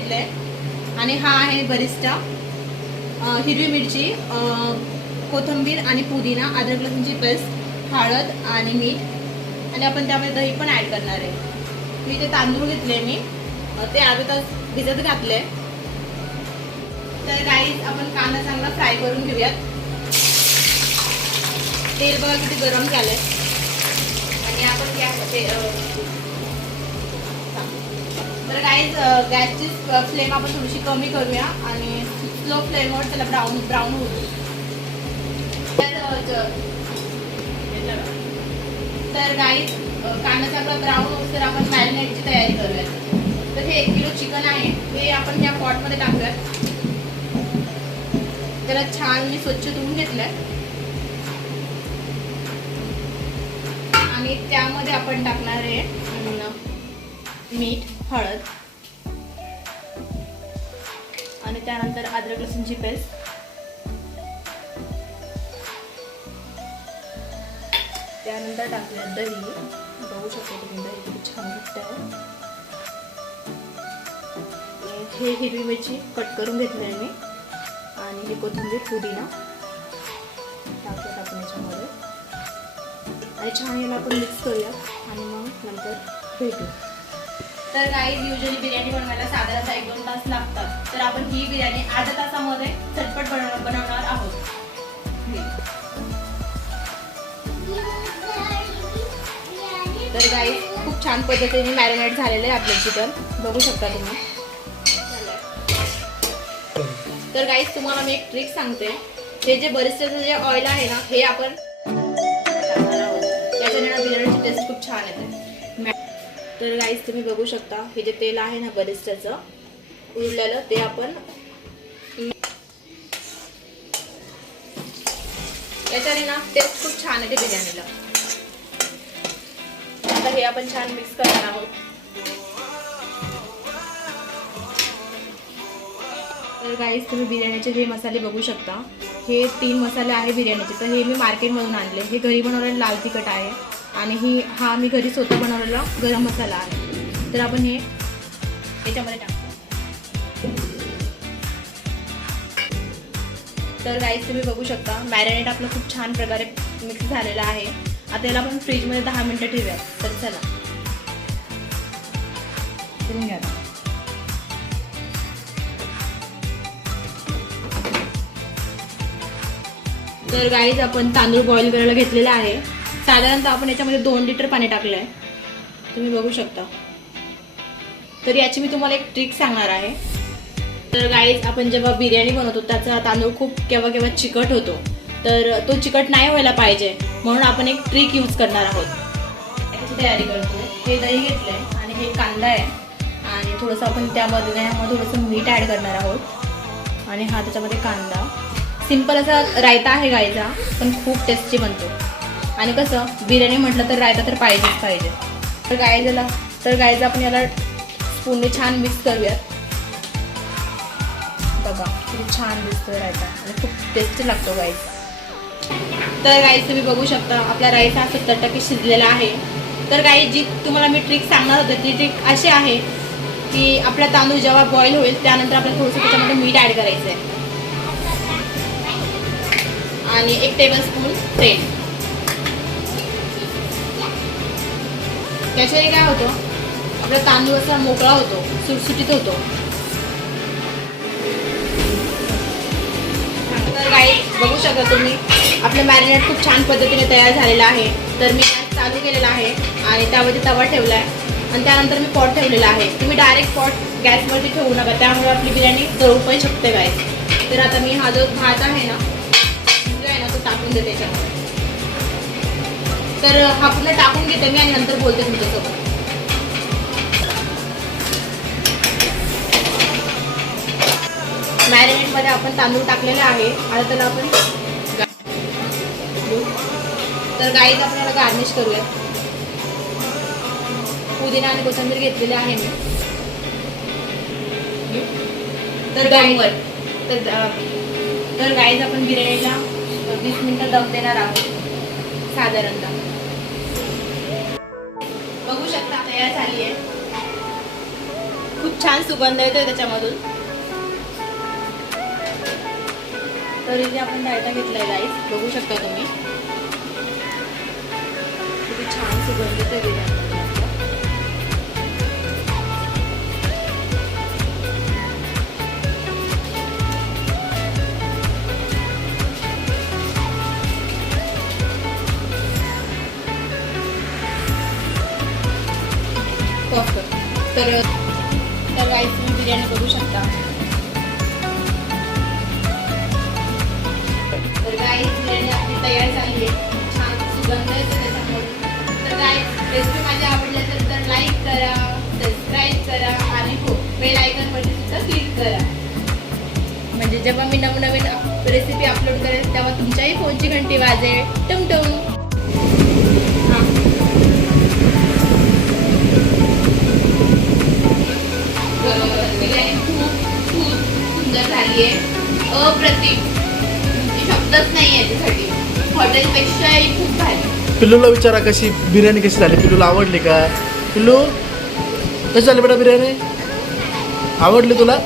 घेतलंय आणि हा आहे बरिस्टा, हिरवी मिरची, कोथिंबीर आणि पुदिना, अद्रक लसूणची पेस्ट, हळद आणि मीठ आणि आपण त्यामध्ये दही पण ऍड करणार आहे. मी ते तांदूळ घेतले, मी ते अर्धा तास भिजत घातले. तर गाईज आपण कांदा चांगला फ्राय करून घेऊयात. तेल बघा किती गरम झालंय आणि आपण तर गाईज गॅसची फ्लेम आपण थोडीशी कमी करूया आणि स्लो फ्लेमवर त्याला ब्राऊन होऊ दे. तर गाईज कांदा चांगला ब्राऊन होऊस तर आपण मॅरिनेटची तयारी करूया. तर हे 1 किलो चिकन आहे, हे आपण या पॉटमध्ये टाकूयात. त्याला छान मी स्वच्छ धुवून घेतलंय आणि त्यामध्ये आपण टाकणार आहे मीठ, हळद आणि त्यानंतर अद्रक लसूणची पेस्ट, त्यानंतर टाकूया दही. बघू शकता तुम्ही दही किती छान घट्ट आहे. हे हिरवी मिरची कट करून घेतली आहे मी आणि हे कोथिंबीर, पुदिना टाकूयात आपण याच्यामध्ये आणि छान याला आपण मिक्स करूया आणि मग नंतर भेटू. तर काही युजली बिर्याणी बनवायला साधारणतः 1-2 तास लागतात. तर आपण ही बिर्याणी अर्ध्या तासामध्ये झटपट बनवणार आहोत. तर गाई खूप छान पद्धतीने मॅरिनेट झालेलं आहे आपलं चिकन, बघू शकता तुम्ही. तर गाईस तुम्हाला मी एक ट्रिक सांगते. हे जे बरिस्टाचं जे ऑइल आहे ना, हे आपण टाकणार आहोत. त्याच्याने ना बिर्याणीची टेस्ट खूप छान येते. तर गाईस तुम्ही बघू शकता हे जे तेल आहे ना बरिस्टाचं उरलेलं, ते आपण याच्याने ना टेस्ट खूप छान येते बिर्याणीला. आता हे आपण छान मिक्स करणार आहोत. तर गाईस तुम्ही बिर्याणीचे हे मसाले बघू शकता. हे 3 मसाले आहे बिर्याणीचे. तर हे मी मार्केटमधून आणले. हे घरी बनवलेलं लाल तिखट आहे आणि हा मी घरी स्वतः बनवलेला गरम मसाला आहे. तर आपण हे याच्यामध्ये टाकतो. तर गाईस तुम्ही बघू शकता मॅरिनेट आपलं खूप छान प्रकारे मिक्स झालेलं आहे. आता याला आपण फ्रीजमध्ये 10 मिनिटं ठेवूया. तर चला तुम्ही घ्या. तर गाईज आपण तांदूळ बॉईल करायला घेतलेला आहे. साधारणतः आपण याच्यामध्ये 2 लिटर पाणी टाकलं आहे, तुम्ही बघू शकता. तर याची मी तुम्हाला एक ट्रिक सांगणार आहे. तर गाईज आपण जेव्हा बिर्याणी बनवतो त्याचा तांदूळ खूप केव्हा चिकट होतो. तर तो चिकट नाही व्हायला पाहिजे म्हणून आपण एक ट्रिक यूज करणार आहोत. याची तयारी करतो. हे दही घेतलं आहे आणि हे कांदा आहे आणि थोडंसं आपण त्यामध्ये थोडंसं मीठ ॲड करणार आहोत आणि हा त्याच्यामध्ये कांदा. सिंपल असा रायता आहे गाईचा, पण खूप टेस्टी बनतो. आणि कसं बिर्याणी म्हटलं तर रायता तर पाहिजे. तर गाईला आपण याला स्पूनने छान मिक्स करूयात. बघा किती छान दिसतो रायता आणि खूप टेस्टी लागतो गाईज. तर गाईज तुम्ही बघू शकता आपला राईस हा 70% शिजलेला आहे. तर गाईज जी तुम्हाला मी ट्रिक सांगणार होते ती ट्रिक अशी आहे की आपला तांदूळ जेव्हा बॉईल होईल त्यानंतर आपल्याला थोडंसं त्याच्यामध्ये मीठ ॲड करायचं आहे आणि 1 टेबलस्पून तेल. त्याच्याने काय होतं आपला तांदूळ असा मोकळा होतो, सुटसुटीत होतो. तर गाईस बघू शकता तुम्ही आपलं मॅरिनेट खूप छान पद्धतीने तयार झालेलं आहे. तर मी गॅस चालू केलेला आहे आणि त्यामध्ये तवा ठेवला आहे आणि त्यानंतर मी पॉट ठेवलेला आहे. तुम्ही डायरेक्ट पॉट गॅसवरती ठेवू नका, त्यामुळे आपली बिर्याणी जळू पण शकते गाईस. तर आता मी हा जो भात आहे ना तो टाकून देते त्याच्यामध्ये. तर हा पूर्ण टाकून घेते मी आणि नंतर बोलते तुमच्यासोबत. मॅरिनेटमध्ये आपण तांदूळ टाकलेला आहे. आता त्याला आपण तर गाईज आपण याला गार्निश करूया. पुदिना आणि कोथिंबीर घेतलेली आहे मी. तर गाईज आपण बिर्याणीला 20 मिनिटं दम देणार आहोत साधारणतः. बघू शकता तयार झाली आहे. खूप खूप छान सुगंध येतोय त्याच्यामधून. तर इथे आपण रायता घेतलाय गाईस, बघू शकता तुम्ही किती छान सुगंध येतोय बिर्याणीमध्ये. तर गाईस तुम्ही बिर्याणी बघू शकता. तर गाईस बिर्याणी आपली तयार झाली आहे, छान सुगंध येतो त्याच्यामधून. तर गाईस रेसिपी माझी आवडली असेल तर लाईक करा, सबस्क्राईब करा आणि हो बेल आयकॉनवरती सुद्धा क्लिक करा, म्हणजे जेव्हा मी नवनवीन रेसिपी अपलोड करेल तेव्हा तुमच्याही फोनची घंटी वाजेल. टुंग बिर्याणी खूप खूप सुंदर झाली आहे, अप्रतिम, शब्दच नाही आहे त्यासाठी. हॉटेलपेक्षाही खूप भारी. पिल्लूला विचारा कशी बिर्याणी कशी झाली, पिल्लूला आवडली का? पिल्लू कशी झाली बेटा बिर्याणी, आवडली तुला?